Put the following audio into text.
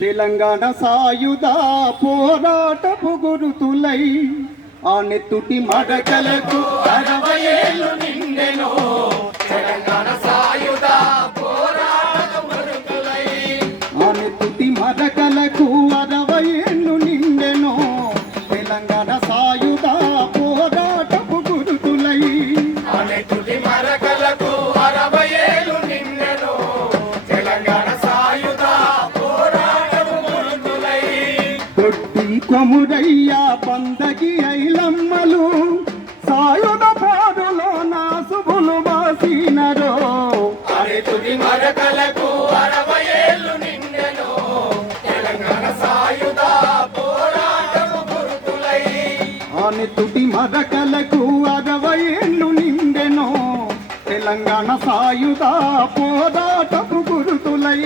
తెలంగాణ సాయుధ పోరాటపు గురుతులై ఆ నెత్తుటి మడకలకు అరవై ఏళ్ళు నిండెను. తెలంగాణ సాయుధ ఆ నెత్తుటి మడకలకు అరవై ఏళ్ళు నిండెను. తెలంగాణ సాయుధ పొట్టి కొముడయ్యా పందకి ఐలమ్మలు సాయుధ పాడులో నా శుభులు బాసినరో. అరే తుది మరకలకు అరవై ఏళ్ళు నిండెను. తెలంగాణ సాయుధ పోరాటము గురుతులై అని అరవై ఏళ్ళు నిండెను. తెలంగాణ సాయుధ పోరాటపు గురుతులై